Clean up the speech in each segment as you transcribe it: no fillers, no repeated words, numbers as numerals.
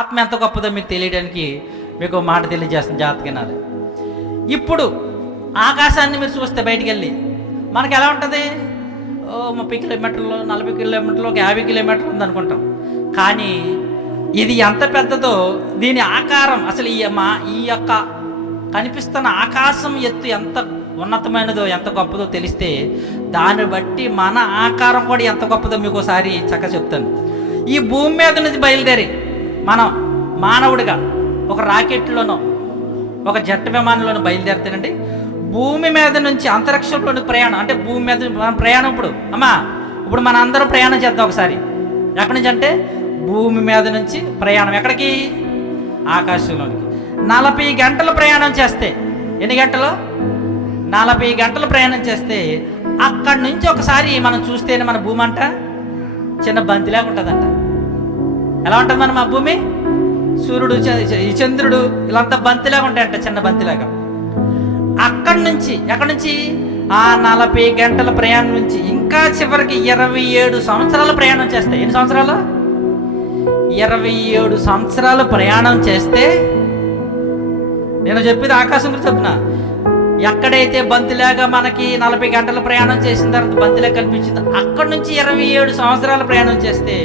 ఆత్మ ఎంత గొప్పదో మీకు తెలియడానికి మీకు మాట తెలియజేస్తుంది. జాగ్రత్తగా వినాలి. ఇప్పుడు ఆకాశాన్ని మీరు చూస్తే బయటికి వెళ్ళి మనకి ఎలా ఉంటుంది? 30 కిలోమీటర్లు, 40 కిలోమీటర్లు, 50 కిలోమీటర్లు ఉందనుకుంటాం. కానీ ఇది ఎంత పెద్దదో, దీని ఆకారం అసలు ఈ యొక్క కనిపిస్తున్న ఆకాశం ఎత్తు ఎంత ఉన్నతమైనదో, ఎంత గొప్పదో తెలిస్తే దాన్ని బట్టి మన ఆకారం కూడా ఎంత గొప్పదో మీకు ఒకసారి చక్కగా చెప్తాను. ఈ భూమి మీద నుంచి బయలుదేరి మనం మానవుడిగా ఒక రాకెట్లోనో ఒక జెట్ విమానంలోనో బయలుదేరితేనండి, భూమి మీద నుంచి అంతరిక్షంలోని ప్రయాణం, అంటే భూమి మీద మనం ప్రయాణం ఇప్పుడు మన అందరం ప్రయాణం చేద్దాం ఒకసారి. ఎక్కడి నుంచి అంటే భూమి మీద నుంచి ప్రయాణం ఎక్కడికి? ఆకాశంలోనికి. 40 గంటలు ప్రయాణం చేస్తే, ఎన్ని గంటలు? 40 గంటలు ప్రయాణం చేస్తే అక్కడి నుంచి ఒకసారి మనం చూస్తేనే మన భూమి అంట చిన్న బంతిలాగా ఉంటుందంట. ఎలా ఉంటుంది మన భూమి? సూర్యుడు, చంద్రుడు ఇలాంతా బంతిలాగా ఉంటాయంట, చిన్న బంతిలాగా. అక్కడి నుంచి ఎక్కడి నుంచి? ఆ 40 గంటల ప్రయాణం నుంచి ఇంకా చివరికి 27 సంవత్సరాల ప్రయాణం చేస్తే, ఎన్ని సంవత్సరాలు? 27 సంవత్సరాలు ప్రయాణం చేస్తే, నేను చెప్పేది ఆకాశం గురించి చెప్తున్నా. ఎక్కడైతే బంతిలాగా మనకి 40 గంటల ప్రయాణం చేసిన తర్వాత బంతిలాగా కనిపించింది, అక్కడి నుంచి 27 సంవత్సరాల ప్రయాణం చేస్తే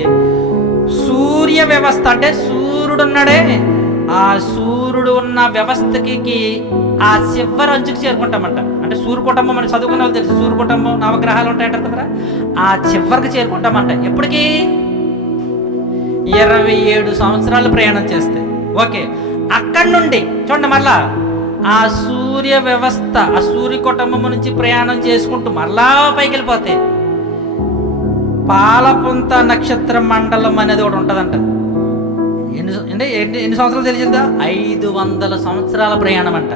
సూర్య వ్యవస్థ, అంటే సూర్యుడు ఉన్నాడే, ఆ సూర్యుడు ఉన్న వ్యవస్థకి ఆ చివరి అంచుకు చేరుకుంటామంట. అంటే సూర్య కుటుంబం మనకి చదువుకున్న వాళ్ళు తెలుసు, సూర్య కుటుంబం నవగ్రహాలు ఉంటాయంటారు కదా, ఆ చివరికి చేరుకుంటామంట. ఎప్పటికీ? 27 సంవత్సరాలు ప్రయాణం చేస్తే. ఓకే, అక్కడి నుండి చూడండి మళ్ళా ఆ సూర్య వ్యవస్థ, ఆ సూర్య కుటుంబం నుంచి ప్రయాణం చేసుకుంటూ మళ్ళా పైకి వెళ్ళిపోతే పాలపుంత నక్షత్ర మండలం అనేది ఒకటి ఉంటుందంట. ఎన్ని సంవత్సరాలు తెలిసిందా? 500 సంవత్సరాల ప్రయాణం అంట.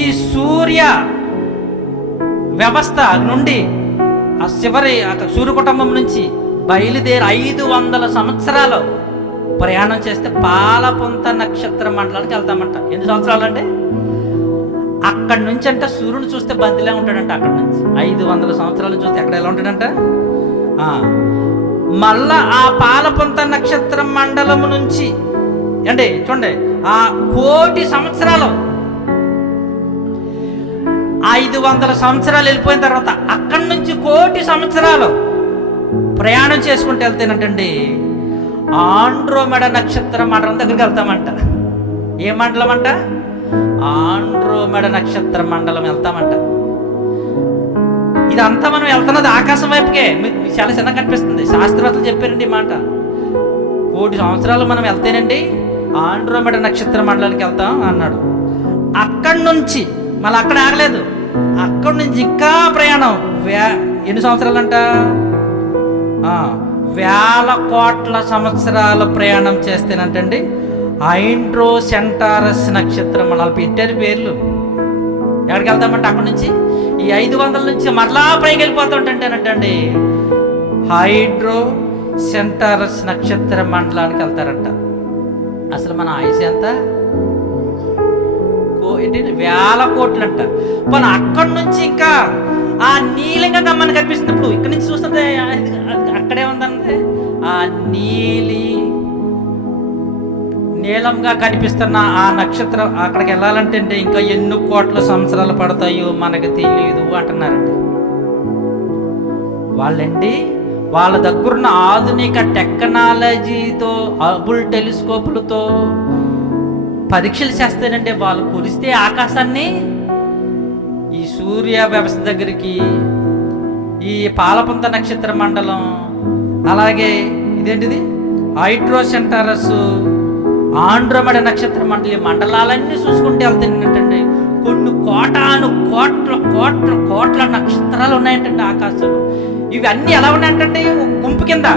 ఈ సూర్య వ్యవస్థ నుండి ఆ చివరి సూర్య కుటుంబం నుంచి బయలుదేరి 500 సంవత్సరాలు ప్రయాణం చేస్తే పాలపుంత నక్షత్ర మండలానికి వెళ్తామంట. ఎన్ని సంవత్సరాలు అంటే? అక్కడి నుంచి అంటే సూర్యుని చూస్తే బంతిలా ఉంటాడంట. అక్కడి నుంచి 500 సంవత్సరాలు చూస్తే ఎక్కడ ఎలా ఉంటాడంట. మళ్ళా ఆ పాలపుంత నక్షత్ర మండలము నుంచి అంటే చూడండి, ఆ 1,000,000 సంవత్సరాలు, 500 సంవత్సరాలు వెళ్ళిపోయిన తర్వాత అక్కడి నుంచి 1,000,000 సంవత్సరాలు ప్రయాణం చేసుకుంటూ వెళ్తేనంటండి ఆండ్రోమెడ నక్షత్ర మండలం దగ్గరికి వెళ్తామంట. ఏ మండలం అంట? ఆండ్రోమెడ నక్షత్ర మండలం వెళ్తామంట. ఇదంతా మనం వెళ్తున్నది ఆకాశం వైపుకే. మీకు చాలా చిన్న కనిపిస్తుంది, శాస్త్రవేత్తలు చెప్పారండి ఈ మాట. 1,000,000 సంవత్సరాలు మనం వెళ్తేనండి ఆండ్రోమెడ నక్షత్ర మండలానికి వెళ్తాం అన్నాడు. అక్కడి నుంచి మళ్ళీ అక్కడ ఆగలేదు, అక్కడి నుంచి ఇంకా ప్రయాణం ఎన్ని సంవత్సరాలు అంట? 1,000 కోట్ల సంవత్సరాల ప్రయాణం చేస్తేనంటండి హైడ్రో సెంటారస్ నక్షత్రం మండలం పెట్టారు పేర్లు. ఎక్కడికి వెళ్తామంటే అక్కడి నుంచి ఈ 500 నుంచి మరలా పైకి వెళ్ళిపోతుంటేనంటండి హైడ్రో సెంటారస్ నక్షత్ర మండలానికి వెళ్తారంట. అసలు మన ఆయుష్ ఎంత? 1,000 కోట్లు అంట. పోనీ అక్కడి నుంచి ఇంకా ఆ నీలంగా మనకు కనిపిస్తుంది. ఇప్పుడు ఇక్కడి నుంచి చూస్తుంటే అక్కడే ఉందంటే ఆ నీలంగా కనిపిస్తున్న ఆ నక్షత్రం అక్కడికి వెళ్ళాలంటే ఇంకా ఎన్ని కోట్ల సంవత్సరాలు పడతాయో మనకు తెలియదు అంటున్నారండి వాళ్ళండి. వాళ్ళ దగ్గరున్న ఆధునిక టెక్నాలజీతో, హబుల్ టెలిస్కోపులతో పరీక్షలు చేస్తానంటే వాళ్ళు కొలిస్తే ఆకాశాన్ని, ఈ సూర్య వ్యవస్థ దగ్గరికి, ఈ పాలపుంత నక్షత్ర మండలం, అలాగే ఇదేంటిది హైడ్రో సెంటారస్, ఆండ్రోమెడ నక్షత్ర మండలి మండలాలన్నీ చూసుకుంటే వెళ్తానంటే కొన్ని కోటాను కోట్ల కోట్ల కోట్ల నక్షత్రాలు ఉన్నాయంటే ఆకాశంలో. ఇవి అన్నీ ఎలా ఉన్నాయంటే ఒక గుంపు కింద,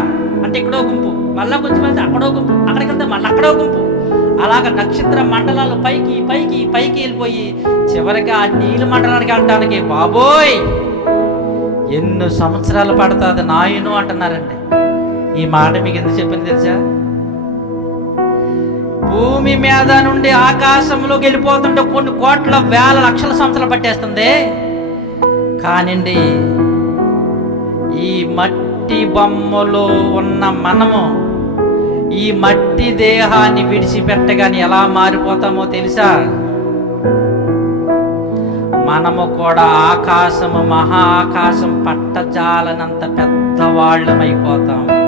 అంటే ఇక్కడో గుంపు, మళ్ళీ కొంచెం వెళ్తే అక్కడో గుంపు, అక్కడికి వెళ్తే మళ్ళీ అక్కడో గుంపు, అలాగ నక్షత్ర మండలాలు పైకి పైకి పైకి వెళ్ళిపోయి చివరికి ఆ నీలి మండలానికి వెళ్ళడానికి బాబోయ్ ఎన్నో సంవత్సరాలు పడుతుంది నాయను అంటున్నారండి. ఈ మాట మీకు ఎందుకు చెప్పింది తెలుసా? భూమి మీద నుండి ఆకాశంలోకి వెళ్ళిపోతుంటే కొన్ని కోట్ల వేల లక్షల సంవత్సరాలు పట్టేస్తుంది. కానివ్వండి ఈ మట్టి బొమ్మలో ఉన్న మనము ఈ మట్టి దేహాన్ని విడిచిపెట్టగానే ఎలా మారిపోతామో తెలుసా? మనము కూడా ఆకాశము, మహా ఆకాశం పట్టజాలనంత పెద్దవాళ్ళమైపోతాం.